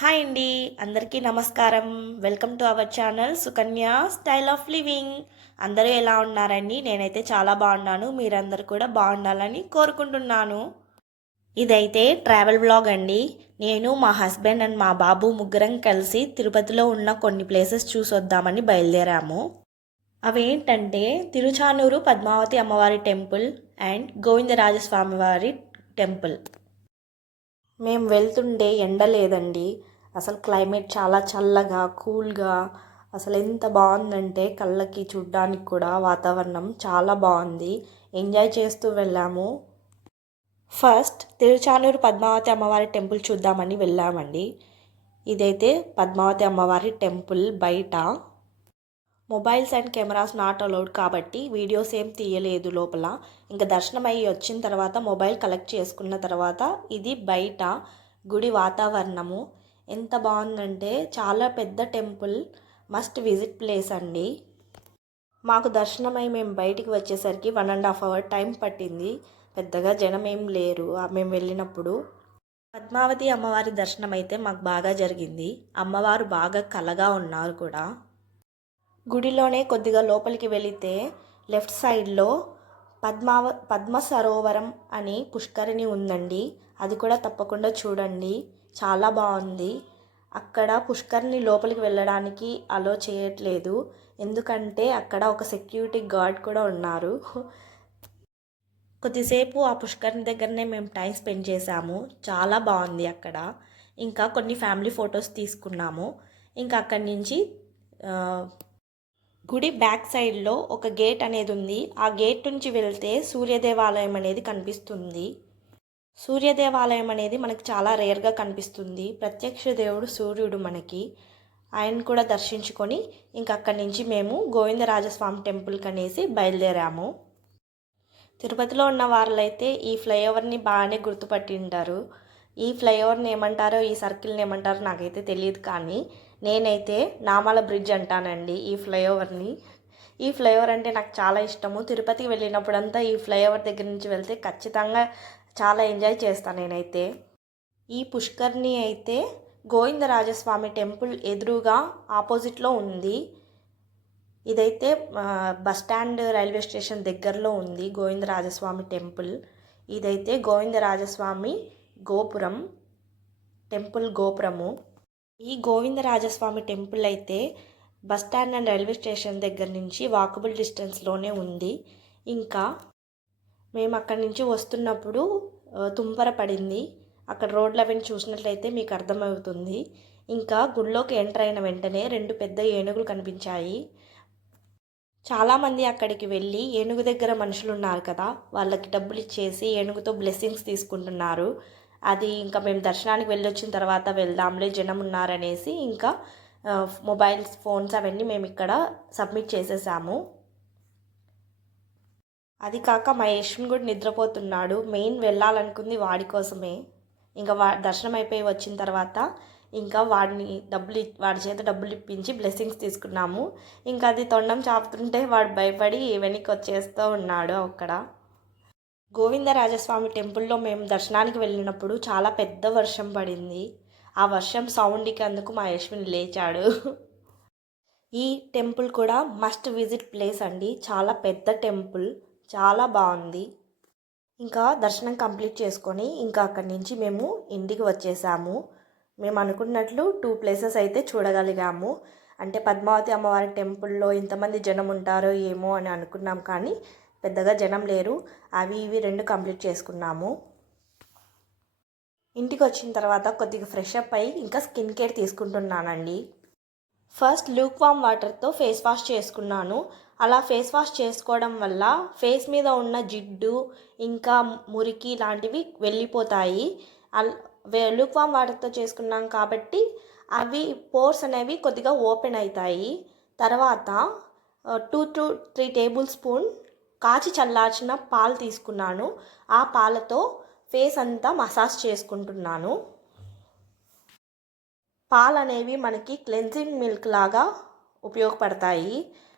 Hi అండి, అందరికీ నమస్కారం. Welcome to our channel Sukanya style of living. అందరూ ఎలా ఉన్నారండి? నేనైతే చాలా బాగున్నాను. మీరందరూ కూడా బాగుండాలని కోరుకుంటున్నాను. ఇదైతే ట్రావెల్ బ్లాగ్ అండి. నేను మా హస్బెండ్ అండ్ మా బాబు ముగ్గురం కలిసి తిరుపతిలో ఉన్న కొన్ని ప్లేసెస్ చూసొద్దామని బయలుదేరాము. అవేంటంటే తిరుచానూరు పద్మావతి అమ్మవారి టెంపుల్ అండ్ గోవిందరాజస్వామి వారి టెంపుల్. మేము వెళ్తుండే ఎండ లేదండి. అసలు క్లైమేట్ చాలా చల్లగా కూల్గా అసలు ఎంత బాగుందంటే కళ్ళకి చూడ్డానికి కూడా వాతావరణం చాలా బాగుంది. ఎంజాయ్ చేస్తూ వెళ్ళాము. ఫస్ట్ తిరుచానూరు పద్మావతి అమ్మవారి టెంపుల్ చూద్దామని వెళ్ళామండి. ఇదైతే పద్మావతి అమ్మవారి టెంపుల్ బయట. Mobiles and cameras not allowed కాబట్టి వీడియోస్ ఏం తీయలేదు లోపల. ఇంకా దర్శనం అయ్యి వచ్చిన తర్వాత మొబైల్ కలెక్ట్ చేసుకున్న తర్వాత ఇది బయట గుడి వాతావరణము ఎంత బాగుందంటే చాలా పెద్ద టెంపుల్, మస్ట్ విజిట్ ప్లేస్ అండి. మాకు దర్శనమై మేము బయటికి వచ్చేసరికి 1.5 hour టైం పట్టింది. పెద్దగా జనం ఏం లేరు మేము వెళ్ళినప్పుడు. పద్మావతి అమ్మవారి దర్శనం అయితే మాకు బాగా జరిగింది. అమ్మవారు బాగా కలగా ఉన్నారు కూడా. గుడిలోనే కొద్దిగా లోపలికి వెళితే లెఫ్ట్ సైడ్లో పద్మ సరోవరం అని పుష్కరిణి ఉందండి. అది కూడా తప్పకుండా చూడండి, చాలా బాగుంది. అక్కడ పుష్కరిణి లోపలికి వెళ్ళడానికి అలో చేయట్లేదు, ఎందుకంటే అక్కడ ఒక సెక్యూరిటీ గార్డ్ కూడా ఉన్నారు. కొద్దిసేపు ఆ పుష్కరిణి దగ్గరనే మేము టైం స్పెండ్ చేసాము, చాలా బాగుంది అక్కడ. ఇంకా కొన్ని ఫ్యామిలీ ఫొటోస్ తీసుకున్నాము. ఇంకా అక్కడి నుంచి గుడి బ్యాక్ సైడ్లో ఒక గేట్ అనేది ఉంది. ఆ గేట్ నుంచి వెళ్తే సూర్యదేవాలయం అనేది కనిపిస్తుంది. సూర్యదేవాలయం అనేది మనకు చాలా రేర్గా కనిపిస్తుంది. ప్రత్యక్ష దేవుడు సూర్యుడు మనకి. ఆయన కూడా దర్శించుకొని ఇంక అక్కడి నుంచి మేము గోవిందరాజస్వామి టెంపుల్కి అనేసి బయలుదేరాము. తిరుపతిలో ఉన్న వాళ్ళైతే ఈ ఫ్లైఓవర్ని బాగానే గుర్తుపట్టి ఉంటారు. ఈ ఫ్లైఓవర్ని ఏమంటారో ఈ సర్కిల్ని ఏమంటారో నాకైతే తెలియదు, కానీ నేనైతే నామాల బ్రిడ్జ్ అంటానండి ఈ ఫ్లైఓవర్ని. ఈ ఫ్లైఓవర్ అంటే నాకు చాలా ఇష్టము. తిరుపతికి వెళ్ళినప్పుడంతా ఈ ఫ్లైఓవర్ దగ్గర నుంచి వెళ్తే ఖచ్చితంగా చాలా ఎంజాయ్ చేస్తాను నేనైతే. ఈ పుష్కర్ని అయితే గోవిందరాజస్వామి టెంపుల్ ఎదురుగా ఆపోజిట్లో ఉంది. ఇదైతే బస్ స్టాండ్ రైల్వే స్టేషన్ దగ్గరలో ఉంది గోవిందరాజస్వామి టెంపుల్. ఇదైతే గోవిందరాజస్వామి గోపురం, టెంపుల్ గోపురము. ఈ గోవిందరాజస్వామి టెంపుల్ అయితే bus stand and railway station దగ్గర నుంచి వాకబుల్ డిస్టెన్స్లోనే ఉంది. ఇంకా మేము అక్కడి నుంచి వస్తున్నప్పుడు తుంపర పడింది. అక్కడ రోడ్లు అవన్నీ చూసినట్లయితే మీకు అర్థమవుతుంది. ఇంకా గుడిలోకి ఎంటర్ అయిన వెంటనే 2 పెద్ద ఏనుగులు కనిపించాయి. చాలామంది అక్కడికి వెళ్ళి ఏనుగు దగ్గర మనుషులు ఉన్నారు కదా, వాళ్ళకి డబ్బులు ఇచ్చేసి ఏనుగుతో బ్లెస్సింగ్స్ తీసుకుంటున్నారు. అది ఇంకా మేము దర్శనానికి వెళ్ళొచ్చిన తర్వాత వెళ్దాంలే జనం ఉన్నారనేసి ఇంకా మొబైల్స్ ఫోన్స్ అవన్నీ మేము ఇక్కడ సబ్మిట్ చేసేసాము. అది కాక మా యశ్విన్ కూడా నిద్రపోతున్నాడు. మెయిన్ వెళ్ళాలనుకుంది వాడి కోసమే. ఇంకా దర్శనం అయిపోయి వచ్చిన తర్వాత ఇంకా వాడి చేత డబ్బులు ఇప్పించి బ్లెస్సింగ్స్ తీసుకున్నాము. ఇంకా అది తొండం చాపుతుంటే వాడు భయపడి వెనక్కి వచ్చేస్తూ ఉన్నాడు. అక్కడ గోవిందరాజస్వామి టెంపుల్లో మేము దర్శనానికి వెళ్ళినప్పుడు చాలా పెద్ద వర్షం పడింది. ఆ వర్షం సౌండ్కి అందుకు మా యశ్విన్ లేచాడు. ఈ టెంపుల్ కూడా మస్ట్ విజిట్ ప్లేస్ అండి. చాలా పెద్ద టెంపుల్, చాలా బాగుంది. ఇంకా దర్శనం కంప్లీట్ చేసుకొని ఇంకా అక్కడి నుంచి మేము ఇంటికి వచ్చేసాము. మేము అనుకున్నట్లు 2 ప్లేసెస్ అయితే చూడగలిగాము. అంటే పద్మావతి అమ్మవారి టెంపుల్లో ఇంతమంది జనం ఉంటారో ఏమో అని అనుకున్నాం, కానీ పెద్దగా జనం లేరు. అవి ఇవి 2 కంప్లీట్ చేసుకున్నాము. ఇంటికి వచ్చిన తర్వాత కొద్దిగా ఫ్రెష్ అప్ అయ్యి ఇంకా స్కిన్ కేర్ తీసుకుంటున్నానండి. ఫస్ట్ లూక్ వామ్ వాటర్తో ఫేస్ వాష్ చేసుకున్నాను. అలా ఫేస్ వాష్ చేసుకోవడం వల్ల ఫేస్ మీద ఉన్న జిడ్డు ఇంకా మురికి లాంటివి వెళ్ళిపోతాయి. లూక్ వామ్ వాటర్తో చేసుకున్నాం కాబట్టి అవి పోర్స్ అనేవి కొద్దిగా ఓపెన్ అవుతాయి. తర్వాత 2 to 3 టేబుల్ స్పూన్ కాచి చల్లార్చిన పాలు తీసుకున్నాను. ఆ పాలతో ఫేస్ అంతా మసాజ్ చేసుకుంటున్నాను. పాలు అనేవి మనకి క్లెన్జింగ్ మిల్క్ లాగా ఉపయోగపడతాయి.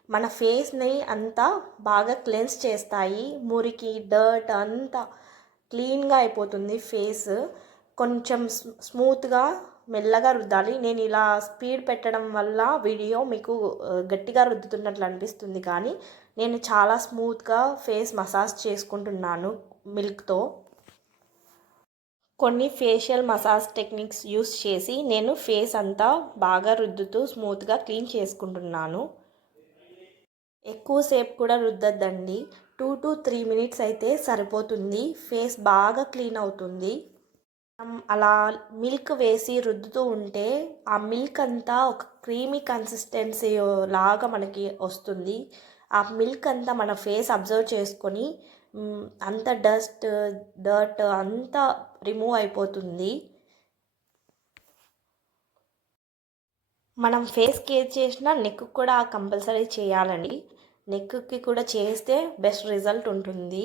మన ఫేస్ని అంతా బాగా క్లెన్స్ చేస్తాయి. మురికి డర్ట్ అంతా క్లీన్గా అయిపోతుంది ఫేస్. కొంచెం స్మూత్గా మెల్లగా రుద్దాలి. నేను ఇలా స్పీడ్ పెట్టడం వల్ల వీడియో మీకు గట్టిగా రుద్దుతున్నట్లు అనిపిస్తుంది, కానీ నేను చాలా స్మూత్గా ఫేస్ మసాజ్ చేసుకుంటున్నాను మిల్క్తో. కొన్ని ఫేషియల్ మసాజ్ టెక్నిక్స్ యూస్ చేసి నేను ఫేస్ అంతా బాగా రుద్దుతూ స్మూత్గా క్లీన్ చేసుకుంటున్నాను. ఎక్కువసేపు కూడా రుద్దద్దండి, 2 to 3 మినిట్స్ అయితే సరిపోతుంది. ఫేస్ బాగా క్లీన్ అవుతుంది. అలా మిల్క్ వేసి రుద్దుతూ ఉంటే ఆ మిల్క్ అంతా ఒక క్రీమీ కన్సిస్టెన్సీ లాగా మనకి వస్తుంది. ఆ మిల్క్ అంతా మన ఫేస్ అబ్జర్వ్ చేసుకొని అంత డర్ట్ అంతా రిమూవ్ అయిపోతుంది. మనం ఫేస్కి ఏది చేసినా నెక్ కూడా కంపల్సరీ చేయాలండి. నెక్కి కూడా చేస్తే బెస్ట్ రిజల్ట్ ఉంటుంది.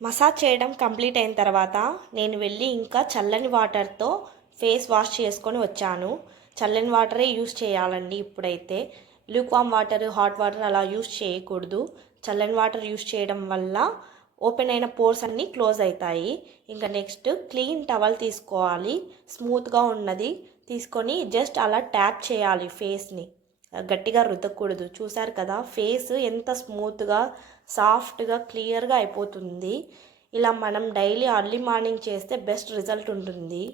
మసాజ్ చేయడం కంప్లీట్ అయిన తర్వాత నేను వెళ్ళి ఇంకా చల్లని వాటర్తో ఫేస్ వాష్ చేసుకొని వచ్చాను. చల్లని వాటరే యూస్ చేయాలండి ఇప్పుడైతే. లూక్వామ్ వాటర్, హాట్ వాటర్ అలా యూస్ చేయకూడదు. చల్లని వాటర్ యూస్ చేయడం వల్ల ఓపెన్ అయిన పోర్స్ అన్నీ క్లోజ్ అవుతాయి. ఇంకా నెక్స్ట్ క్లీన్ టవల్ తీసుకోవాలి, స్మూత్గా ఉన్నది తీసుకొని జస్ట్ అలా ట్యాప్ చేయాలి ఫేస్ని. గట్టిగా రుద్దకూడదు. చూసారు కదా ఫేస్ ఎంత స్మూత్గా, సాఫ్ట్గా, క్లియర్గా అయిపోతుంది. ఇలా మనం డైలీ అర్లీ మార్నింగ్ చేస్తే బెస్ట్ రిజల్ట్ ఉంటుంది.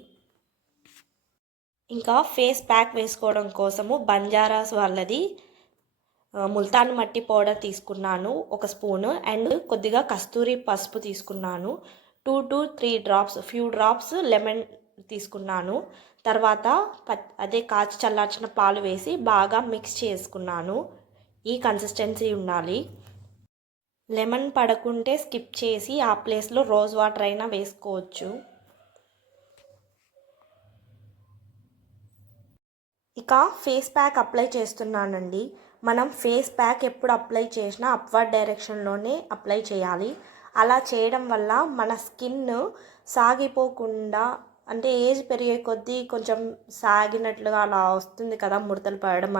ఇంకా ఫేస్ ప్యాక్ వేసుకోవడం కోసము బంజారాస్ వాళ్ళది ముల్తాన్ మట్టి పౌడర్ తీసుకున్నాను 1 స్పూను, అండ్ కొద్దిగా కస్తూరి పసుపు తీసుకున్నాను. 2 to 3 drops, few drops lemon తీసుకున్నాను. తర్వాత అదే కాచి చల్లార్చిన పాలు వేసి బాగా మిక్స్ చేసుకున్నాను. ఈ కన్సిస్టెన్సీ ఉండాలి. లెమన్ పడకుంటే స్కిప్ చేసి ఆ ప్లేస్లో రోజ్ వాటర్ అయినా వేసుకోవచ్చు. ఇక ఫేస్ ప్యాక్ అప్లై చేస్తున్నానండి. మనం ఫేస్ ప్యాక్ ఎప్పుడు అప్లై చేసినా అప్వర్డ్ డైరెక్షన్లోనే అప్లై చేయాలి. అలా చేయడం వల్ల మన స్కిన్ సాగిపోకుండా, అంటే ఏజ్ పెరిగే కొద్దీ కొంచెం సాగినట్లుగా అలా వస్తుంది కదా, ముడతలు పడడం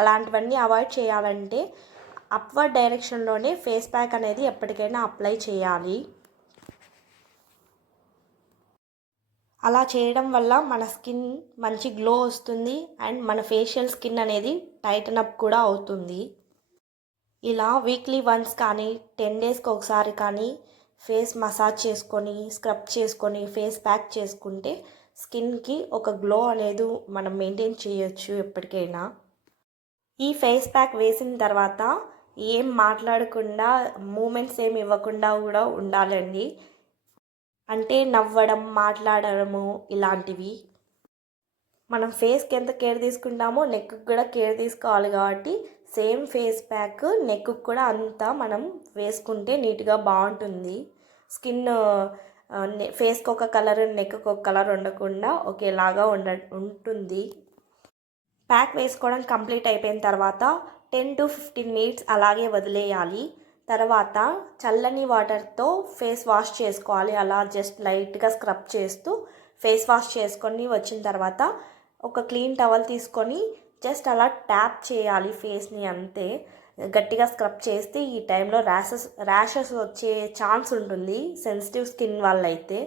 అలాంటివన్నీ అవాయిడ్ చేయాలంటే అప్వర్డ్ డైరెక్షన్లోనే ఫేస్ ప్యాక్ అనేది ఎప్పటికైనా అప్లై చేయాలి. అలా చేయడం వల్ల మన స్కిన్ మంచి గ్లో వస్తుంది అండ్ మన ఫేషియల్ స్కిన్ అనేది టైటన్ అప్ కూడా అవుతుంది. ఇలా వీక్లీ వన్స్ కానీ 10 డేస్కి ఒకసారి కానీ ఫేస్ మసాజ్ చేసుకొని, స్క్రబ్ చేసుకొని, ఫేస్ ప్యాక్ చేసుకుంటే స్కిన్కి ఒక గ్లో అనేది మనం మెయింటైన్ చేయొచ్చు ఎప్పటికైనా. ఈ ఫేస్ ప్యాక్ వేసిన తర్వాత ఏం మాట్లాడకుండా, మూమెంట్స్ ఏమి ఇవ్వకుండా కూడా ఉండాలండి. అంటే నవ్వడం, మాట్లాడడము ఇలాంటివి. మనం ఫేస్కి ఎంత కేర్ తీసుకుంటామో నెక్కి కూడా కేర్ తీసుకోవాలి కాబట్టి సేమ్ ఫేస్ ప్యాక్ నెక్కి కూడా అంతా మనం వేసుకుంటే నీట్గా బాగుంటుంది. స్కిన్ ఫేస్కి ఒక కలర్, నెక్కి ఒక కలర్ ఉండకుండా ఒకేలాగా ఉంటుంది. ప్యాక్ వేసుకోవడం కంప్లీట్ అయిపోయిన తర్వాత 10 to 15 మినిట్స్ అలాగే వదిలేయాలి. తర్వాత చల్లని వాటర్తో ఫేస్ వాష్ చేసుకోవాలి. అలా జస్ట్ లైట్గా స్క్రబ్ చేస్తూ ఫేస్ వాష్ చేసుకొని వచ్చిన తర్వాత ఒక క్లీన్ టవల్ తీసుకొని జస్ట్ అలా ట్యాప్ చేయాలి ఫేస్ని, అంతే. గట్టిగా స్క్రబ్ చేస్తే ఈ టైంలో ర్యాషెస్ వచ్చే ఛాన్స్ ఉంటుంది సెన్సిటివ్ స్కిన్ వాళ్ళైతే.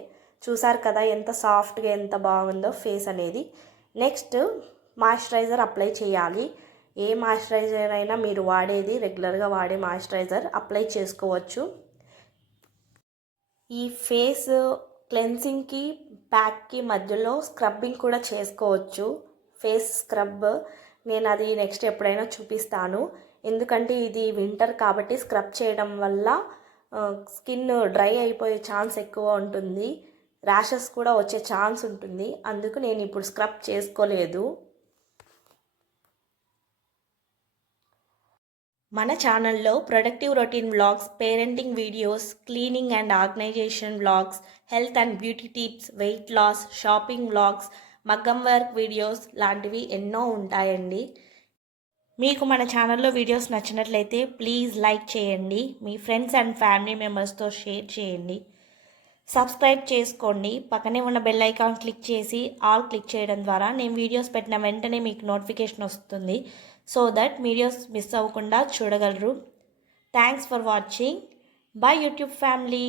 చూసారు కదా ఎంత సాఫ్ట్గా, ఎంత బాగుందో ఫేస్ అనేది. నెక్స్ట్ మాయిశ్చరైజర్ అప్లై చేయాలి. ఏ మాయిశ్చరైజర్ అయినా మీరు వాడేది రెగ్యులర్గా వాడే మాయిశ్చరైజర్ అప్లై చేసుకోవచ్చు. ఈ ఫేస్ క్లెన్సింగ్కి, ప్యాక్కి మధ్యలో స్క్రబ్బింగ్ కూడా చేసుకోవచ్చు, ఫేస్ స్క్రబ్. నేను అది నెక్స్ట్ ఎప్పుడైనా చూపిస్తాను. ఎందుకంటే ఇది వింటర్ కాబట్టి స్క్రబ్ చేయడం వల్ల స్కిన్ డ్రై అయిపోయే ఛాన్స్ ఎక్కువ ఉంటుంది, ర్యాషెస్ కూడా వచ్చే ఛాన్స్ ఉంటుంది. అందుకు నేను ఇప్పుడు స్క్రబ్ చేసుకోలేదు. మన ఛానల్లో productive routine vlogs, parenting videos, cleaning and organisation vlogs, health and beauty tips, weight loss, shopping vlogs, మగ్గం వర్క్ వీడియోస్ లాంటివి ఎన్నో ఉంటాయండి. మీకు మన ఛానల్లో వీడియోస్ నచ్చినట్లయితే ప్లీజ్ లైక్ చేయండి, మీ ఫ్రెండ్స్ అండ్ ఫ్యామిలీ మెంబర్స్తో షేర్ చేయండి, సబ్స్క్రైబ్ చేసుకోండి. పక్కనే ఉన్న బెల్ ఐకాన్ క్లిక్ చేసి ఆల్ క్లిక్ చేయడం ద్వారా నేను వీడియోస్ పెట్టిన వెంటనే మీకు నోటిఫికేషన్ వస్తుంది. సో దట్ వీడియోస్ మిస్ అవ్వకుండా చూడగలరు. Thanks for watching. Bye YouTube family.